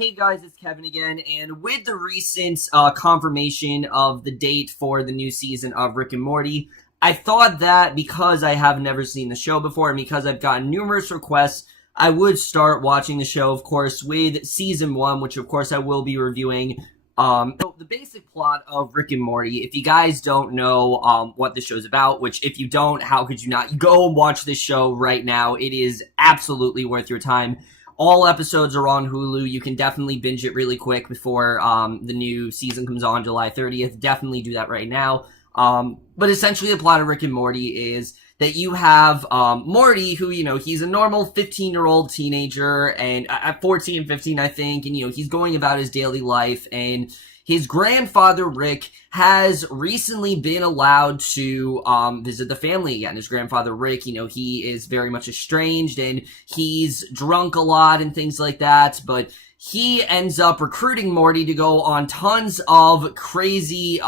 Hey guys, it's Kevin again, and with the recent confirmation of the date for the new season of Rick and Morty, I thought that because I have never seen the show before and because I've gotten numerous requests, I would start watching the show, of course, with season 1, which of course I will be reviewing. So the basic plot of Rick and Morty, if you guys don't know what the show's about, which if you don't, how could you not? Go and watch this show right now. It is absolutely worth your time. All episodes are on Hulu. You can definitely binge it really quick before the new season comes on July 30th. Definitely do that right now. But essentially the plot of Rick and Morty is that you have Morty, who, he's a normal 15-year-old teenager, and at 14, 15, I think, and, he's going about his daily life, and his grandfather, Rick, has recently been allowed to visit the family again. His grandfather, Rick, he is very much estranged, and he's drunk a lot and things like that, but he ends up recruiting Morty to go on tons of crazy,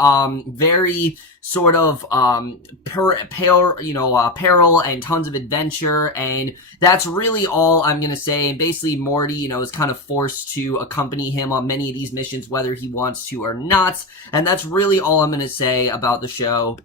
very sort of, peril and tons of adventure, and that's really all I'm gonna say. And basically, Morty, is kind of forced to accompany him on many of these missions, whether he wants to or not, and that's really all I'm gonna say about the show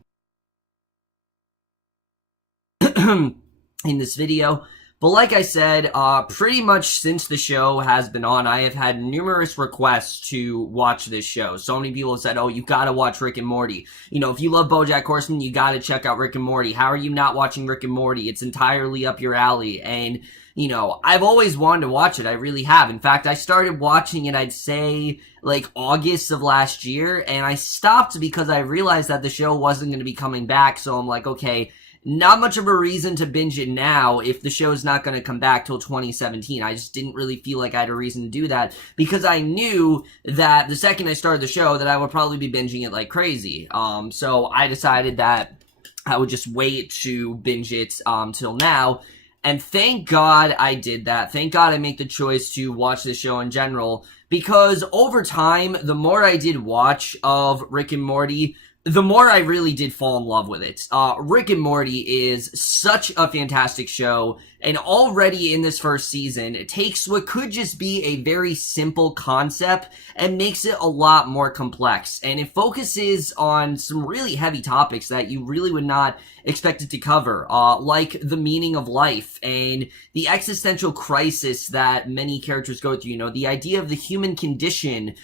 in this video. But like I said, pretty much since the show has been on, I have had numerous requests to watch this show. So many people have said, oh, you gotta watch Rick and Morty. If you love BoJack Horseman, you gotta check out Rick and Morty. How are you not watching Rick and Morty? It's entirely up your alley. And, I've always wanted to watch it. I really have. In fact, I started watching it, I'd say, like, August of last year. And I stopped because I realized that the show wasn't going to be coming back. So I'm like, okay, not much of a reason to binge it now if the show's not going to come back till 2017. I just didn't really feel like I had a reason to do that because I knew that the second I started the show that I would probably be binging it like crazy. So I decided that I would just wait to binge it till now. And thank God I did that. Thank God I made the choice to watch the show in general, because over time, the more I did watch of Rick and Morty, the more I really did fall in love with it. Rick and Morty is such a fantastic show, and already in this first season, it takes what could just be a very simple concept and makes it a lot more complex. And it focuses on some really heavy topics that you really would not expect it to cover, like the meaning of life and the existential crisis that many characters go through. The idea of the human condition,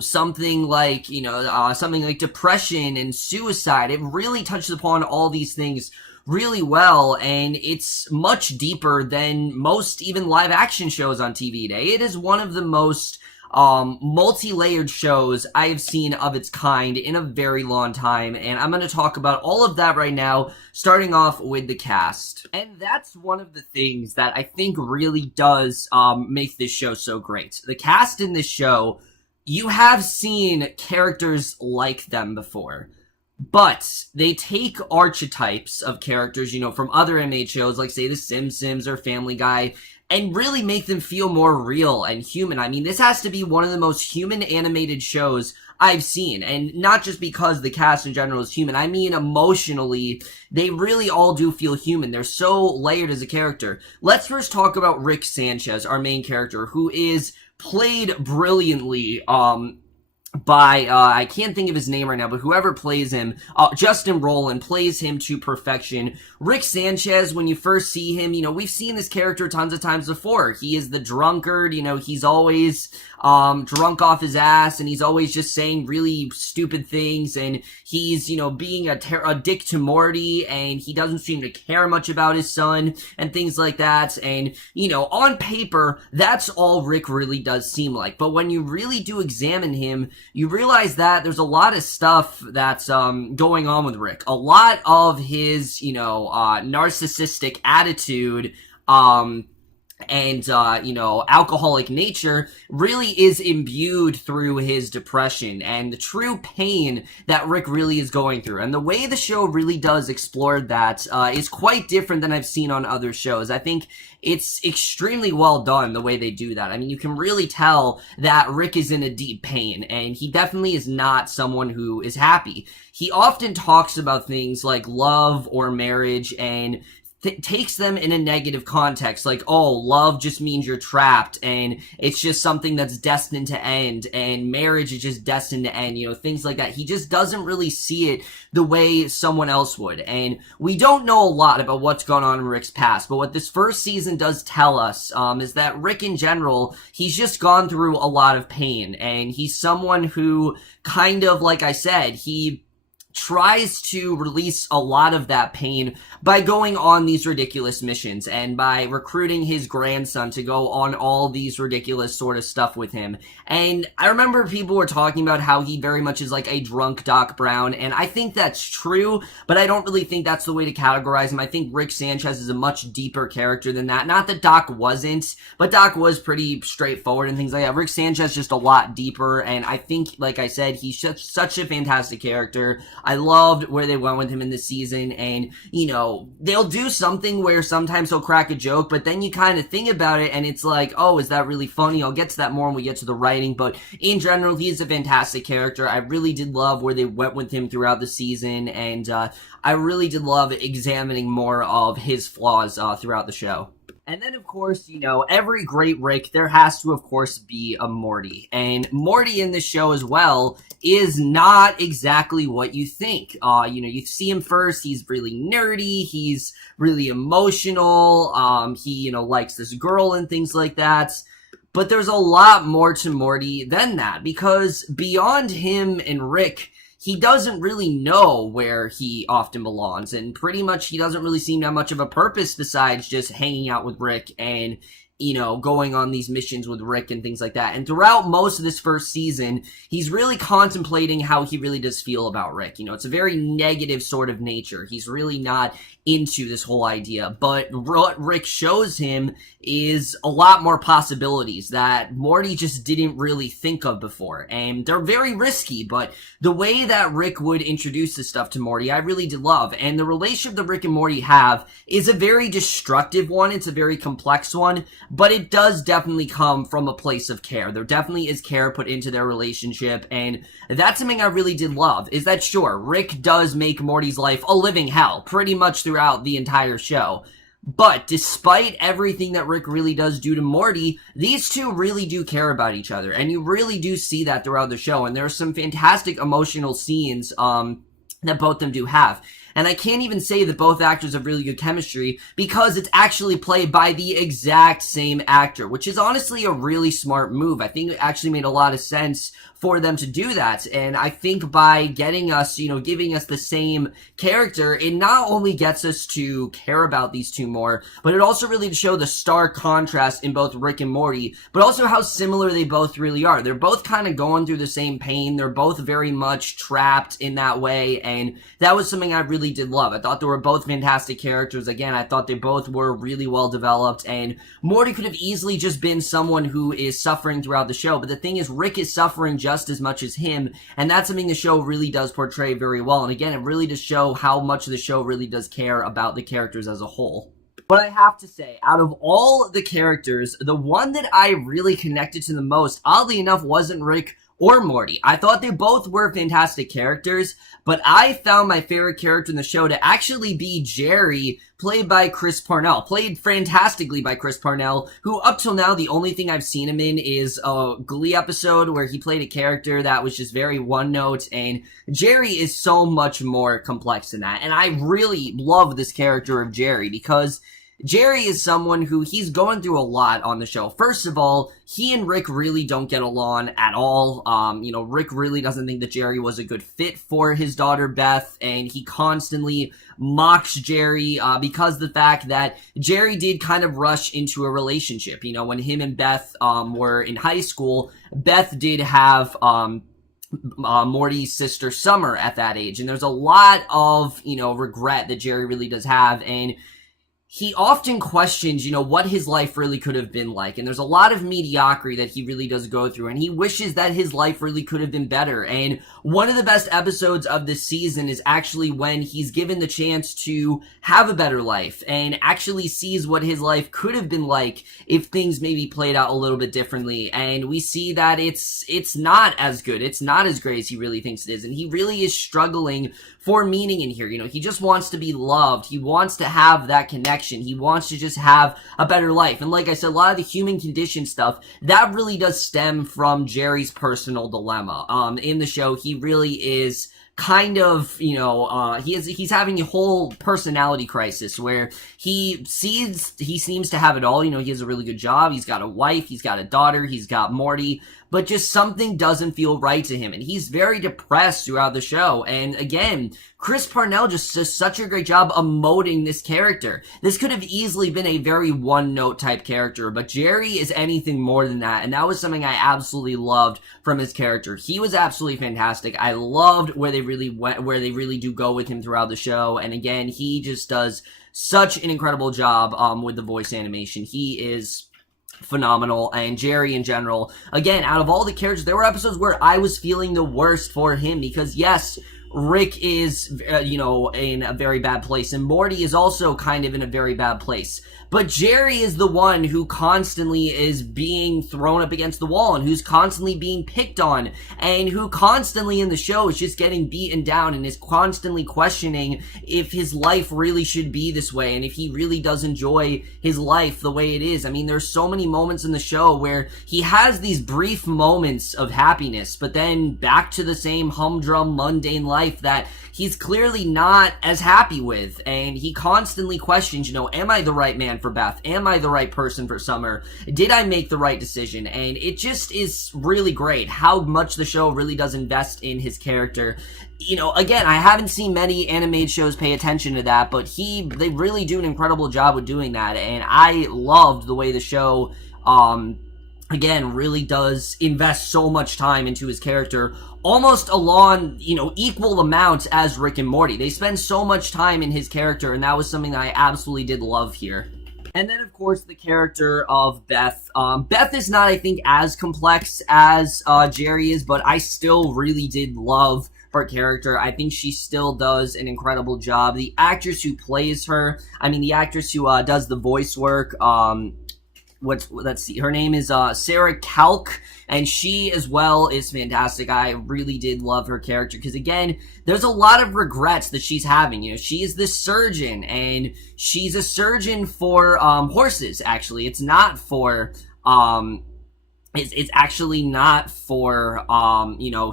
something like, something like depression and suicide. It really touches upon all these things really well, and it's much deeper than most even live action shows on TV today. It is one of the most multi-layered shows I have seen of its kind in a very long time, and I'm going to talk about all of that right now, starting off with the cast. And that's one of the things that I think really does make this show so great. The cast in this show, you have seen characters like them before, but they take archetypes of characters, from other animated shows, like, say, The Simpsons or Family Guy, and really make them feel more real and human. I mean, this has to be one of the most human animated shows I've seen, and not just because the cast in general is human. I mean, emotionally, they really all do feel human. They're so layered as a character. Let's first talk about Rick Sanchez, our main character, who is played brilliantly by I can't think of his name right now, but whoever plays him, Justin Roiland plays him to perfection. Rick Sanchez, when you first see him, we've seen this character tons of times before. He is the drunkard, he's always drunk off his ass, and he's always just saying really stupid things, and he's, being a dick to Morty, and he doesn't seem to care much about his son, and things like that. And, on paper, that's all Rick really does seem like. But when you really do examine him, you realize that there's a lot of stuff that's going on with Rick. A lot of his, narcissistic attitude, and alcoholic nature really is imbued through his depression and the true pain that Rick really is going through. And the way the show really does explore that is quite different than I've seen on other shows. I think it's extremely well done the way they do that. I mean, you can really tell that Rick is in a deep pain, and he definitely is not someone who is happy. He often talks about things like love or marriage and takes them in a negative context, like, oh, love just means you're trapped, and it's just something that's destined to end, and marriage is just destined to end, things like that. He just doesn't really see it the way someone else would, and we don't know a lot about what's gone on in Rick's past, but what this first season does tell us, is that Rick in general, he's just gone through a lot of pain, and he's someone who kind of, like I said, he tries to release a lot of that pain by going on these ridiculous missions and by recruiting his grandson to go on all these ridiculous sort of stuff with him. And I remember people were talking about how he very much is like a drunk Doc Brown, and I think that's true, but I don't really think that's the way to categorize him. I think Rick Sanchez is a much deeper character than that. Not that Doc wasn't, but Doc was pretty straightforward and things like that. Rick Sanchez just a lot deeper, and I think, like I said, he's such a fantastic character. I loved where they went with him in this season, and, they'll do something where sometimes he'll crack a joke, but then you kind of think about it, and it's like, oh, is that really funny? I'll get to that more when we get to the writing, but in general, he's a fantastic character. I really did love where they went with him throughout the season, and I really did love examining more of his flaws throughout the show. And then, of course, every great Rick, there has to, of course, be a Morty. And Morty in this show as well is not exactly what you think. You see him first, he's really nerdy, he's really emotional, he, likes this girl and things like that. But there's a lot more to Morty than that, because beyond him and Rick, he doesn't really know where he often belongs, and pretty much he doesn't really seem to have much of a purpose besides just hanging out with Rick and, going on these missions with Rick and things like that. And throughout most of this first season, he's really contemplating how he really does feel about Rick. It's a very negative sort of nature. He's really not into this whole idea, but what Rick shows him is a lot more possibilities that Morty just didn't really think of before, and they're very risky, but the way that Rick would introduce this stuff to Morty, I really did love, and the relationship that Rick and Morty have is a very destructive one. It's a very complex one, but it does definitely come from a place of care. There definitely is care put into their relationship, and that's something I really did love, is that sure, Rick does make Morty's life a living hell, pretty much throughout the entire show. But despite everything that Rick really does do to Morty, these two really do care about each other, and you really do see that throughout the show, and there are some fantastic emotional scenes that both of them do have. And I can't even say that both actors have really good chemistry because it's actually played by the exact same actor, which is honestly a really smart move. I think it actually made a lot of sense for them to do that, and I think by getting us, giving us the same character, it not only gets us to care about these two more, but it also really show the stark contrast in both Rick and Morty, but also how similar they both really are. They're both kind of going through the same pain, they're both very much trapped in that way, and that was something I really did love. I thought they were both fantastic characters. Again, I thought they both were really well developed, and Morty could have easily just been someone who is suffering throughout the show, but the thing is, Rick is suffering just as much as him, and that's something the show really does portray very well. And again, it really does show how much the show really does care about the characters as a whole. But I have to say, out of all the characters, the one that I really connected to the most, oddly enough, wasn't Rick or Morty. I thought they both were fantastic characters, but I found my favorite character in the show to actually be Jerry, played by Chris Parnell. Played fantastically by Chris Parnell, who up till now, the only thing I've seen him in is a Glee episode where he played a character that was just very one-note, and Jerry is so much more complex than that. And I really love this character of Jerry because Jerry is someone who he's going through a lot on the show. First of all, he and Rick really don't get along at all. Rick really doesn't think that Jerry was a good fit for his daughter Beth, and he constantly mocks Jerry because of the fact that Jerry did kind of rush into a relationship. When him and Beth were in high school, Beth did have Morty's sister Summer at that age, and there's a lot of regret that Jerry really does have, and he often questions, what his life really could have been like. And there's a lot of mediocrity that he really does go through. And he wishes that his life really could have been better. And one of the best episodes of this season is actually when he's given the chance to have a better life and actually sees what his life could have been like if things maybe played out a little bit differently. And we see that it's not as good. It's not as great as he really thinks it is. And he really is struggling for meaning in here. He just wants to be loved. He wants to have that connection. He wants to just have a better life. And like I said, a lot of the human condition stuff, that really does stem from Jerry's personal dilemma. In the show, he really is kind of, he's having a whole personality crisis where he seems to have it all. He has a really good job. He's got a wife. He's got a daughter. He's got Morty. But just something doesn't feel right to him. And he's very depressed throughout the show. And again, Chris Parnell just does such a great job emoting this character. This could have easily been a very one-note type character, but Jerry is anything more than that. And that was something I absolutely loved from his character. He was absolutely fantastic. I loved where they really do go with him throughout the show. And again, he just does such an incredible job with the voice animation. He is phenomenal. And Jerry in general, again, out of all the characters, there were episodes where I was feeling the worst for him because yes, Rick is, in a very bad place, and Morty is also kind of in a very bad place. But Jerry is the one who constantly is being thrown up against the wall and who's constantly being picked on and who constantly in the show is just getting beaten down and is constantly questioning if his life really should be this way and if he really does enjoy his life the way it is. I mean, there's so many moments in the show where he has these brief moments of happiness, but then back to the same humdrum, mundane life that he's clearly not as happy with, and he constantly questions, am I the right man for Beth? Am I the right person for Summer? Did I make the right decision? And it just is really great how much the show really does invest in his character. Again, I haven't seen many animated shows pay attention to that, but they really do an incredible job with doing that, and I loved the way the show, again, really does invest so much time into his character, almost along, equal amounts as Rick and Morty. They spend so much time in his character, and that was something that I absolutely did love here. And then, of course, the character of Beth. Beth is not, I think, as complex as Jerry is, but I still really did love her character. I think she still does an incredible job. The actress who plays her, the actress who does the voice work, let's see, her name is Sarah Kalk, and she as well is fantastic. I really did love her character because, again, there's a lot of regrets that she's having. She is this surgeon, and she's a surgeon for horses. Actually, it's not for it's actually not for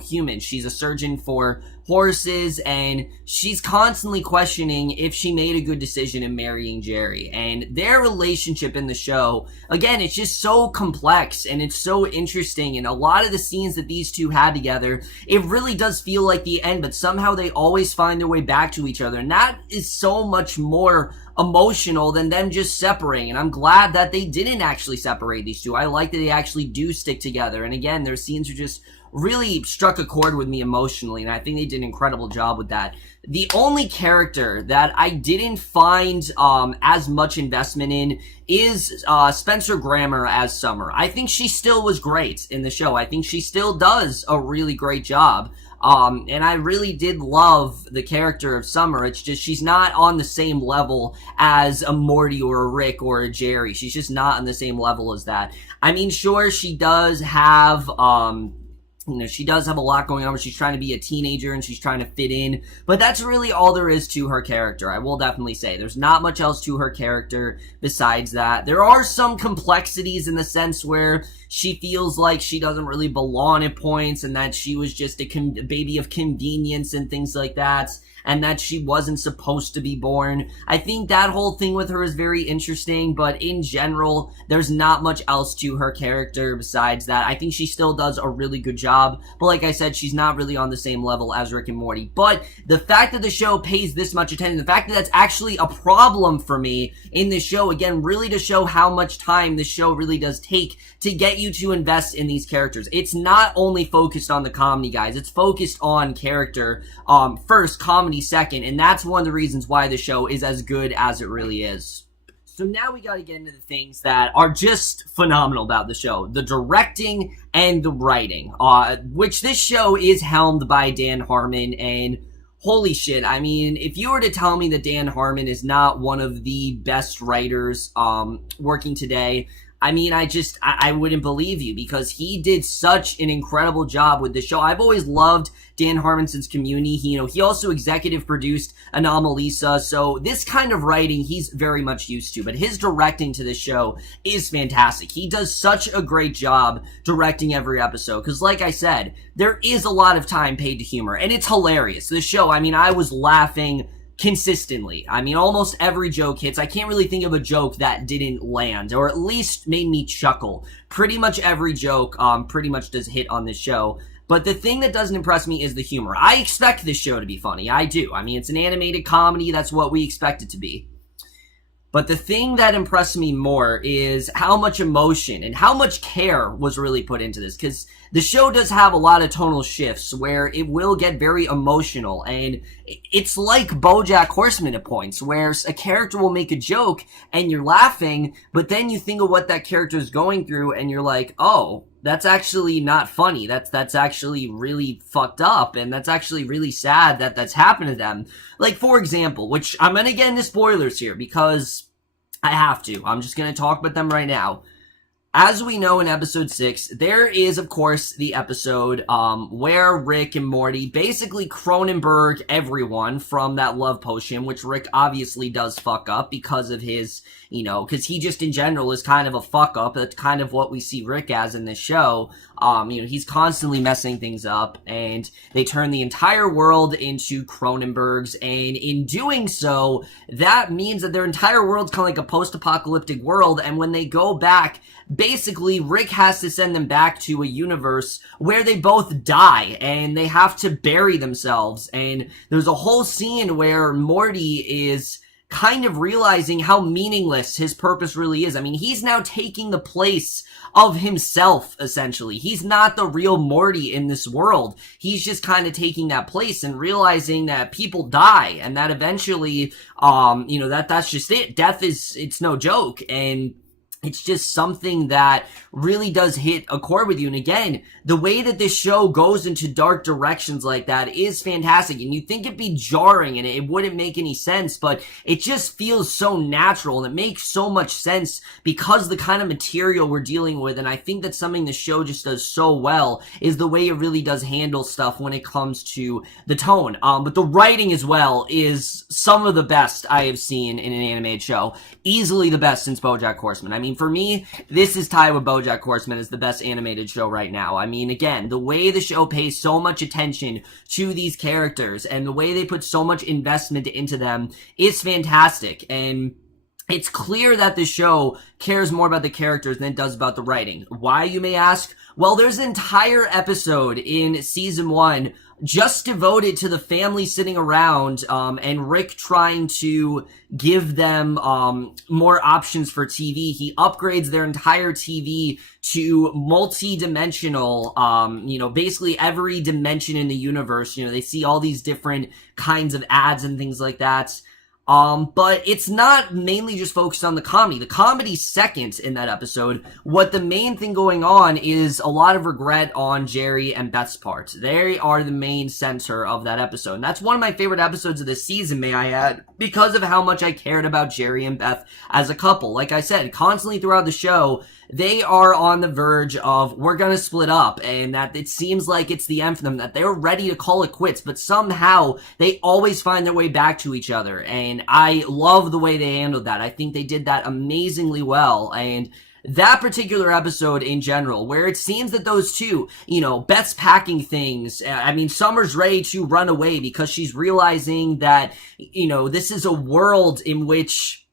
humans. She's a surgeon for horses, and she's constantly questioning if she made a good decision in marrying Jerry. And their relationship in the show, again, it's just so complex and it's so interesting, and a lot of the scenes that these two had together, it really does feel like the end, but somehow they always find their way back to each other, and that is so much more emotional than them just separating. And I'm glad that they didn't actually separate these two. I like that they actually do stick together, and again, their scenes are just really struck a chord with me emotionally, and I think they did an incredible job with that. The only character that I didn't find as much investment in is Spencer Grammer as Summer. I think she still was great in the show. I think she still does a really great job. And I really did love the character of Summer. It's just she's not on the same level as a Morty or a Rick or a Jerry. She's just not on the same level as that. Sure, she does have she does have a lot going on where she's trying to be a teenager and she's trying to fit in, but that's really all there is to her character. I will definitely say there's not much else to her character besides that. There are some complexities in the sense where she feels like she doesn't really belong at points, and that she was just a baby of convenience and things like that, and that she wasn't supposed to be born. I think that whole thing with her is very interesting, but in general, there's not much else to her character besides that. I think she still does a really good job, but like I said, she's not really on the same level as Rick and Morty. But the fact that the show pays this much attention, the fact that that's actually a problem for me in this show, again, really to show how much time this show really does take to get you to invest in these characters. It's not only focused on the comedy, guys. It's focused on character first, comedy second, and that's one of the reasons why the show is as good as it really is. So now we got to get into the things that are just phenomenal about the show. The directing and the writing, which this show is helmed by Dan Harmon, and holy shit, I mean, if you were to tell me that Dan Harmon is not one of the best writers working today, I mean, I wouldn't believe you, because he did such an incredible job with the show. I've always loved Dan Harmon since Community. He also executive produced Anomalisa, so this kind of writing he's very much used to, but his directing to this show is fantastic. He does such a great job directing every episode, because like I said, there is a lot of time paid to humor, and it's hilarious. This show, I mean, I was laughing consistently. I mean, almost every joke hits. I can't really think of a joke that didn't land, or at least made me chuckle. Pretty much every joke pretty much does hit on this show. But the thing that doesn't impress me is the humor. I expect this show to be funny. I do. I mean, it's an animated comedy. That's what we expect it to be. But the thing that impressed me more is how much emotion and how much care was really put into this. Because the show does have a lot of tonal shifts where it will get very emotional. And it's like BoJack Horseman at points, where a character will make a joke and you're laughing, but then you think of what that character is going through and you're like, oh, that's actually not funny. That's actually really fucked up, and that's actually really sad that that's happened to them. Like, for example, which I'm gonna get into spoilers here because I have to. I'm just gonna talk about them right now. As we know in episode 6, there is, of course, the episode where Rick and Morty basically Cronenberg everyone from that love potion, which Rick obviously does fuck up because of his, because he just in general is kind of a fuck up. That's kind of what we see Rick as in this show. He's constantly messing things up, and they turn the entire world into Cronenberg's, and in doing so, that means that their entire world's kind of like a post-apocalyptic world, and when they go back, basically, Rick has to send them back to a universe where they both die, and they have to bury themselves, and there's a whole scene where Morty is kind of realizing how meaningless his purpose really is. I mean, he's now taking the place of himself, essentially. He's not the real Morty in this world. He's just kind of taking that place and realizing that people die, and that eventually, that's just it. Death it's no joke, and it's just something that really does hit a chord with you. And again, the way that this show goes into dark directions like that is fantastic. And you'd think it'd be jarring and it wouldn't make any sense, but it just feels so natural and it makes so much sense because the kind of material we're dealing with. And I think that's something the show just does so well, is the way it really does handle stuff when it comes to the tone. But the writing as well is some of the best I have seen in an animated show. Easily the best since BoJack Horseman. I mean, for me, this is tied with BoJack Horseman as the best animated show right now. I mean, again, the way the show pays so much attention to these characters and the way they put so much investment into them is fantastic. And it's clear that the show cares more about the characters than it does about the writing. Why, you may ask? Well, there's an entire episode in season 1 just devoted to the family sitting around, and Rick trying to give them, more options for TV. He upgrades their entire TV to multi-dimensional, basically every dimension in the universe. They see all these different kinds of ads and things like that. But it's not mainly just focused on the comedy. The comedy's second in that episode. What the main thing going on is a lot of regret on Jerry and Beth's part. They are the main center of that episode. And that's one of my favorite episodes of the season, may I add, because of how much I cared about Jerry and Beth as a couple. Like I said, constantly throughout the show, they are on the verge of, we're gonna split up, and that it seems like it's the end for them, that they're ready to call it quits, but somehow they always find their way back to each other, and I love the way they handled that. I think they did that amazingly well, and that particular episode in general, where it seems that those two, Beth's packing things, Summer's ready to run away because she's realizing that, this is a world in which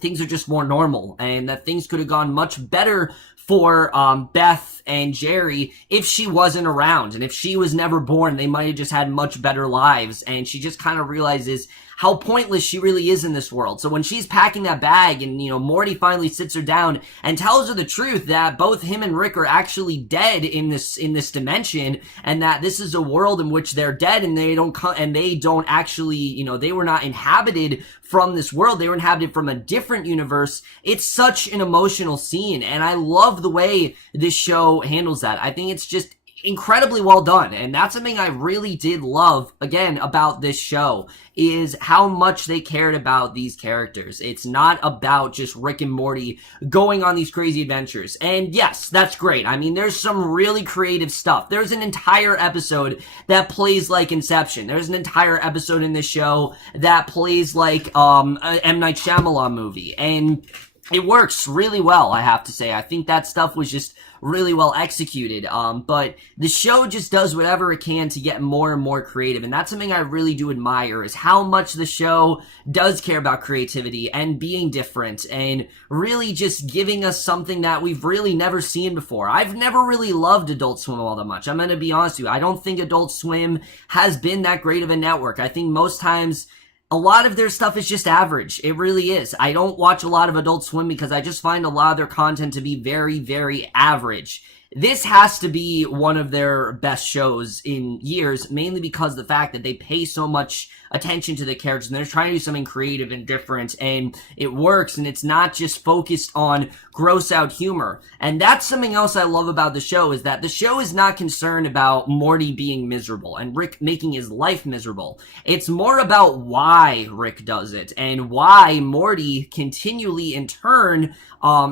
things are just more normal, and that things could have gone much better for Beth and Jerry if she wasn't around, and if she was never born, they might have just had much better lives. And she just kind of realizes how pointless she really is in this world. So when she's packing that bag and, Morty finally sits her down and tells her the truth that both him and Rick are actually dead in this dimension, and that this is a world in which they're dead and they don't actually, they were not inhabited from this world. They were inhabited from a different universe. It's such an emotional scene, and I love the way this show handles that. I think it's just incredibly well done, and that's something I really did love, again, about this show, is how much they cared about these characters. It's not about just Rick and Morty going on these crazy adventures. And yes, that's great. I mean, there's some really creative stuff. There's an entire episode that plays like Inception. There's an entire episode in this show that plays like a M. Night Shyamalan movie, and it works really well, I have to say. I think that stuff was just really well executed, but the show just does whatever it can to get more and more creative, and that's something I really do admire, is how much the show does care about creativity and being different, and really just giving us something that we've really never seen before. I've never really loved Adult Swim all that much. I'm gonna be honest with you. I don't think Adult Swim has been that great of a network. I think most times a lot of their stuff is just average. It really is. I don't watch a lot of Adult Swim because I just find a lot of their content to be very, very average. This has to be one of their best shows in years, mainly because of the fact that they pay so much attention to the characters, and they're trying to do something creative and different, and it works, and it's not just focused on gross out humor. And that's something else I love about the show, is that the show is not concerned about Morty being miserable and Rick making his life miserable. It's more about why Rick does it, and why Morty continually, in turn,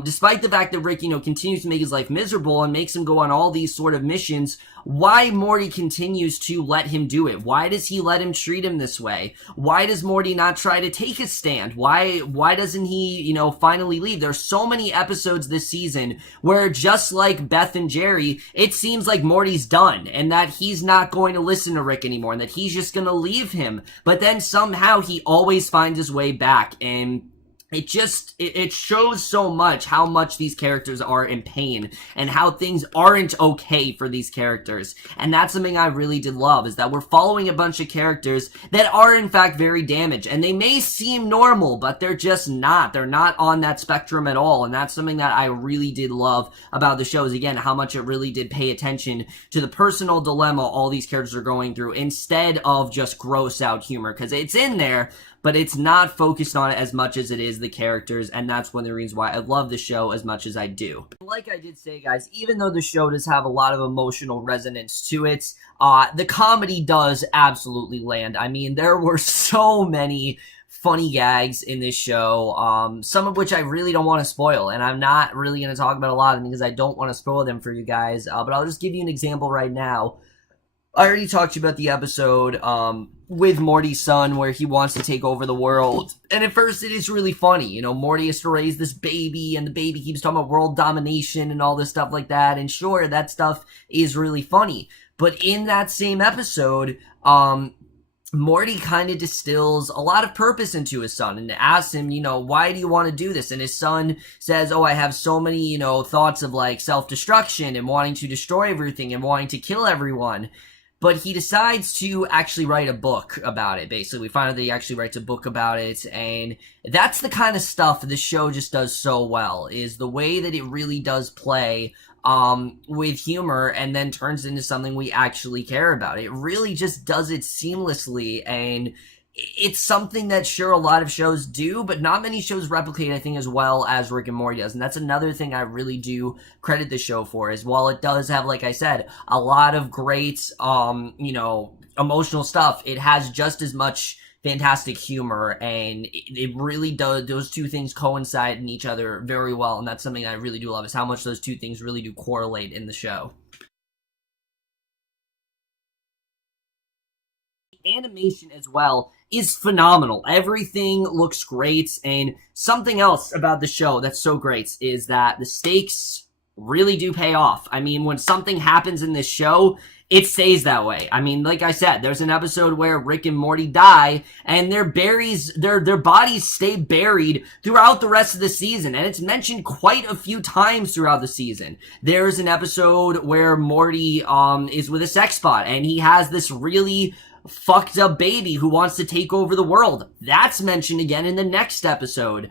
despite the fact that Rick, continues to make his life miserable and makes him go on all these sort of missions, why Morty continues to let him do it. Why does he let him treat him this way? Why does Morty not try to take a stand? Why doesn't he, finally leave? There's so many episodes this season where, just like Beth and Jerry, it seems like Morty's done, and that he's not going to listen to Rick anymore, and that he's just going to leave him. But then somehow he always finds his way back, and it shows so much how much these characters are in pain, and how things aren't okay for these characters. And that's something I really did love, is that we're following a bunch of characters that are in fact very damaged, and they may seem normal, but they're just not. They're not on that spectrum at all, and that's something that I really did love about the show, is again, how much it really did pay attention to the personal dilemma all these characters are going through, instead of just gross out humor, because it's in there, but it's not focused on it as much as it is the characters, and that's one of the reasons why I love the show as much as I do. Like I did say, guys, even though the show does have a lot of emotional resonance to it, the comedy does absolutely land. I mean, there were so many funny gags in this show, some of which I really don't want to spoil, and I'm not really going to talk about a lot of them because I don't want to spoil them for you guys, but I'll just give you an example right now. I already talked to you about the episode with Morty's son, where he wants to take over the world. And at first it is really funny. Morty has to raise this baby, and the baby keeps talking about world domination and all this stuff like that. And sure, that stuff is really funny. But in that same episode, Morty kind of distills a lot of purpose into his son and asks him, why do you want to do this? And his son says, I have so many, thoughts of like self-destruction and wanting to destroy everything and wanting to kill everyone. But he decides to actually write a book about it, basically. We find out that he actually writes a book about it, and that's the kind of stuff the show just does so well, is the way that it really does play with humor and then turns into something we actually care about. It really just does it seamlessly, and it's something that, sure, a lot of shows do, but not many shows replicate, I think, as well as Rick and Morty does. And that's another thing I really do credit the show for, is while it does have, like I said, a lot of great, emotional stuff, it has just as much fantastic humor, and it really does, those two things coincide in each other very well, and that's something I really do love, is how much those two things really do correlate in the show. Animation as well is phenomenal. Everything looks great, and something else about the show that's so great is that the stakes really do pay off. I mean, when something happens in this show, it stays that way. I mean, like I said, there's an episode where Rick and Morty die, and their bodies stay buried throughout the rest of the season, and it's mentioned quite a few times throughout the season. There's an episode where Morty is with a sex bot, and he has this really fucked up baby who wants to take over the world. That's mentioned again in the next episode.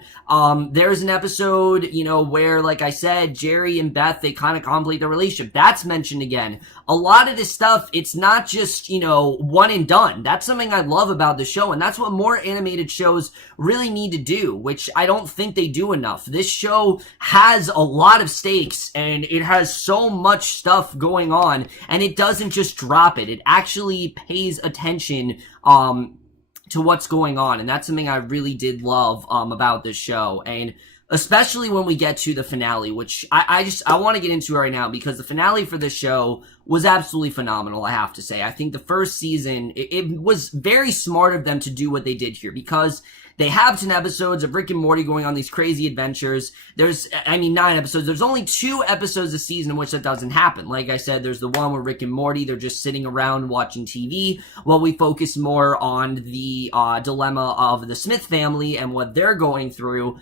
There's an episode, where, like I said, Jerry and Beth, they kind of complete the relationship. That's mentioned again. A lot of this stuff, it's not just, one and done. That's something I love about the show, and that's what more animated shows really need to do, which I don't think they do enough. This show has a lot of stakes, and it has so much stuff going on, and it doesn't just drop it. It actually pays attention to what's going on, and that's something I really did love about this show, and especially when we get to the finale, which I want to get into right now, because the finale for this show was absolutely phenomenal, I have to say. I think the first season, it was very smart of them to do what they did here, because they have 10 episodes of Rick and Morty going on these crazy adventures. There's 9 episodes. There's only 2 episodes a season in which that doesn't happen. Like I said, there's the one where Rick and Morty, they're just sitting around watching TV while we focus more on the dilemma of the Smith family and what they're going through.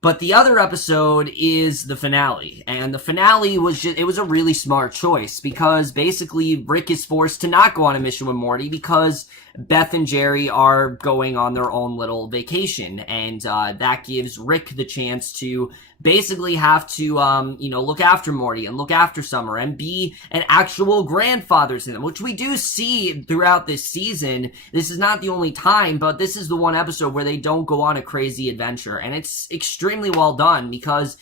But the other episode is the finale, and the finale was it was a really smart choice, because basically Rick is forced to not go on a mission with Morty because Beth and Jerry are going on their own little vacation, and that gives Rick the chance to basically have to, look after Morty and look after Summer and be an actual grandfather to them, which we do see throughout this season. This is not the only time, but this is the one episode where they don't go on a crazy adventure, and it's extremely well done, because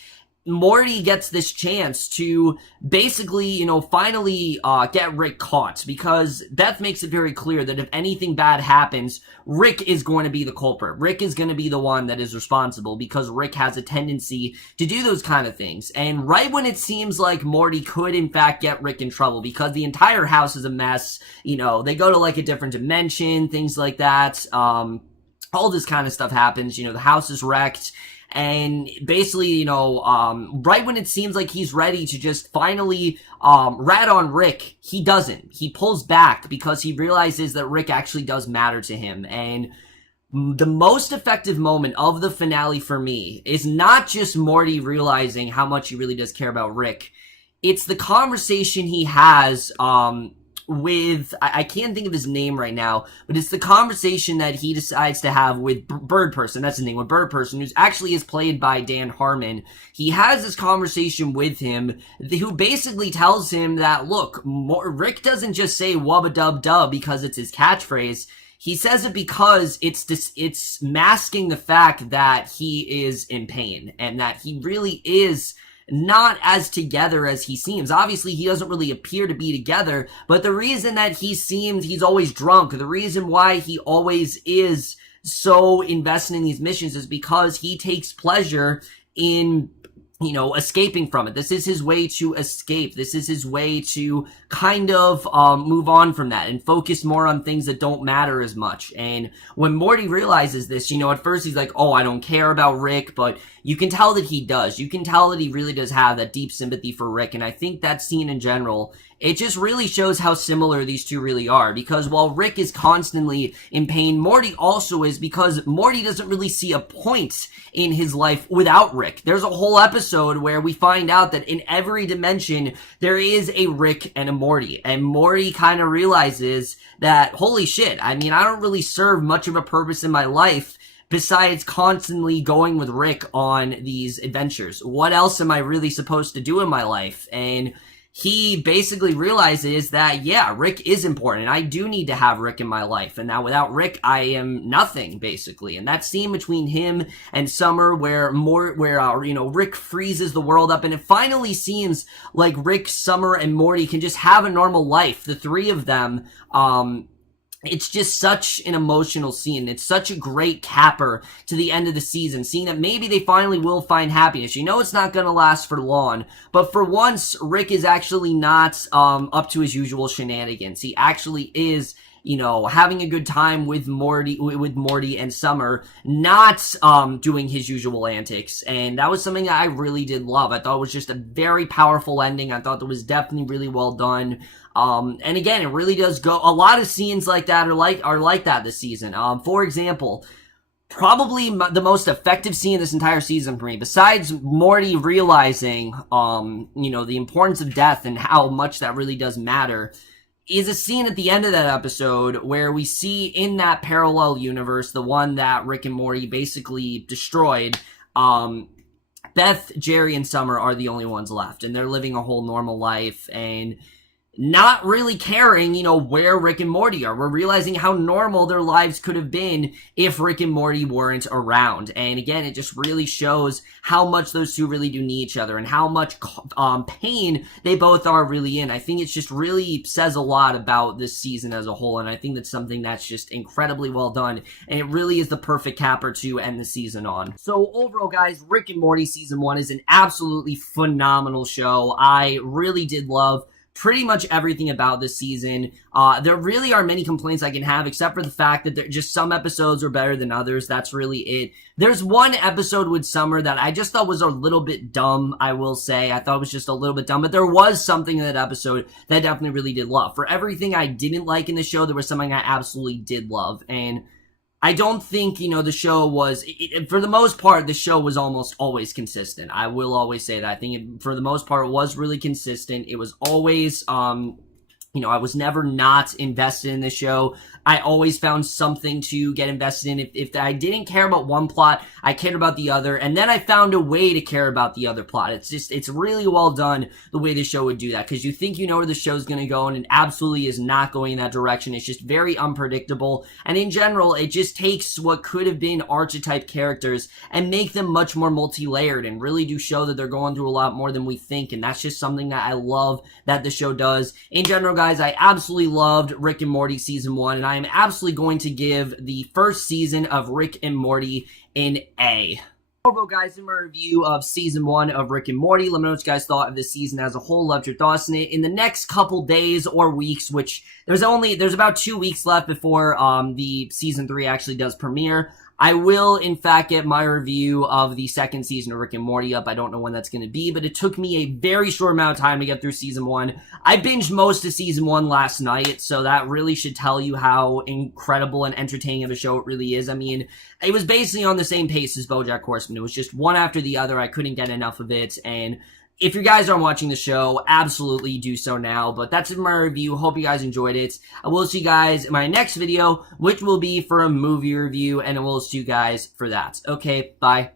Morty gets this chance to basically, finally get Rick caught, because Beth makes it very clear that if anything bad happens, Rick is going to be the culprit. Rick is going to be the one that is responsible, because Rick has a tendency to do those kind of things. And right when it seems like Morty could in fact get Rick in trouble, because the entire house is a mess, they go to like a different dimension, things like that, all this kind of stuff happens, the house is wrecked. And basically, right when it seems like he's ready to just finally rat on Rick, he doesn't. He pulls back because he realizes that Rick actually does matter to him. And the most effective moment of the finale for me is not just Morty realizing how much he really does care about Rick. It's the conversation he has with, I can't think of his name right now, but it's the conversation that he decides to have with Bird Person. That's his name, with Bird Person, who's actually is played by Dan Harmon. He has this conversation with him, who basically tells him that, look, Rick doesn't just say wubba dub dub because it's his catchphrase. He says it because it's masking the fact that he is in pain, and that he really is not as together as he seems. Obviously, he doesn't really appear to be together, but the reason that he seems he's always drunk, the reason why he always is so invested in these missions is because he takes pleasure in escaping from it. This is his way to escape. This is his way to kind of move on from that and focus more on things that don't matter as much. And when Morty realizes this, at first he's like, oh, I don't care about Rick, but you can tell that he does. You can tell that he really does have that deep sympathy for Rick, and I think that scene in general, it just really shows how similar these two really are, because while Rick is constantly in pain, Morty also is, because Morty doesn't really see a point in his life without Rick. There's a whole episode where we find out that in every dimension, there is a Rick and a Morty, and Morty kind of realizes that, holy shit, I don't really serve much of a purpose in my life besides constantly going with Rick on these adventures. What else am I really supposed to do in my life? And he basically realizes that, yeah, Rick is important, and I do need to have Rick in my life, and now without Rick, I am nothing, basically. And that scene between him and Summer where Rick freezes the world up, and it finally seems like Rick, Summer, and Morty can just have a normal life, the three of them. It's just such an emotional scene. It's such a great capper to the end of the season, seeing that maybe they finally will find happiness. It's not going to last for long, but for once, Rick is actually not up to his usual shenanigans. He actually is, having a good time with Morty and Summer, not doing his usual antics. And that was something that I really did love. I thought it was just a very powerful ending. I thought that was definitely really well done. And again, it really does go, a lot of scenes like that are like that this season. For example, probably the most effective scene this entire season for me, besides Morty realizing, the importance of death and how much that really does matter, is a scene at the end of that episode where we see in that parallel universe, the one that Rick and Morty basically destroyed, Beth, Jerry, and Summer are the only ones left, and they're living a whole normal life, and not really caring, where Rick and Morty are. We're realizing how normal their lives could have been if Rick and Morty weren't around. And again, it just really shows how much those two really do need each other and how much pain they both are really in. I think it just really says a lot about this season as a whole, and I think that's something that's just incredibly well done, and it really is the perfect capper to end the season on. So overall, guys, Rick and Morty Season 1 is an absolutely phenomenal show. I really did love pretty much everything about this season. There really are many complaints I can have, except for the fact that just some episodes were better than others. That's really it. There's one episode with Summer that I just thought was a little bit dumb, I will say. I thought it was just a little bit dumb, but there was something in that episode that I definitely really did love. For everything I didn't like in the show, there was something I absolutely did love, and I don't think, the show was, for the most part, the show was almost always consistent. I will always say that. I think for the most part, it was really consistent. It was always, I was never not invested in the show. I always found something to get invested in. If I didn't care about one plot, I cared about the other, and then I found a way to care about the other plot. It's really well done the way the show would do that, because you think you know where the show's going to go, and it absolutely is not going in that direction. It's just very unpredictable, and in general, it just takes what could have been archetype characters and make them much more multi-layered, and really do show that they're going through a lot more than we think, and that's just something that I love that the show does. In general, guys, I absolutely loved Rick and Morty Season 1, and I am absolutely going to give the first season of Rick and Morty an A. Overall, guys, in my review of Season 1 of Rick and Morty, let me know what you guys thought of this season as a whole. Loved your thoughts in it. In the next couple days or weeks, which there's about 2 weeks left before the Season 3 actually does premiere, I will, in fact, get my review of the second season of Rick and Morty up. I don't know when that's going to be, but it took me a very short amount of time to get through Season 1. I binged most of Season 1 last night, so that really should tell you how incredible and entertaining of a show it really is. I mean, it was basically on the same pace as BoJack Horseman. It was just one after the other. I couldn't get enough of it, and if you guys aren't watching the show, absolutely do so now. But that's it for my review. Hope you guys enjoyed it. I will see you guys in my next video, which will be for a movie review, and I will see you guys for that. Okay, bye.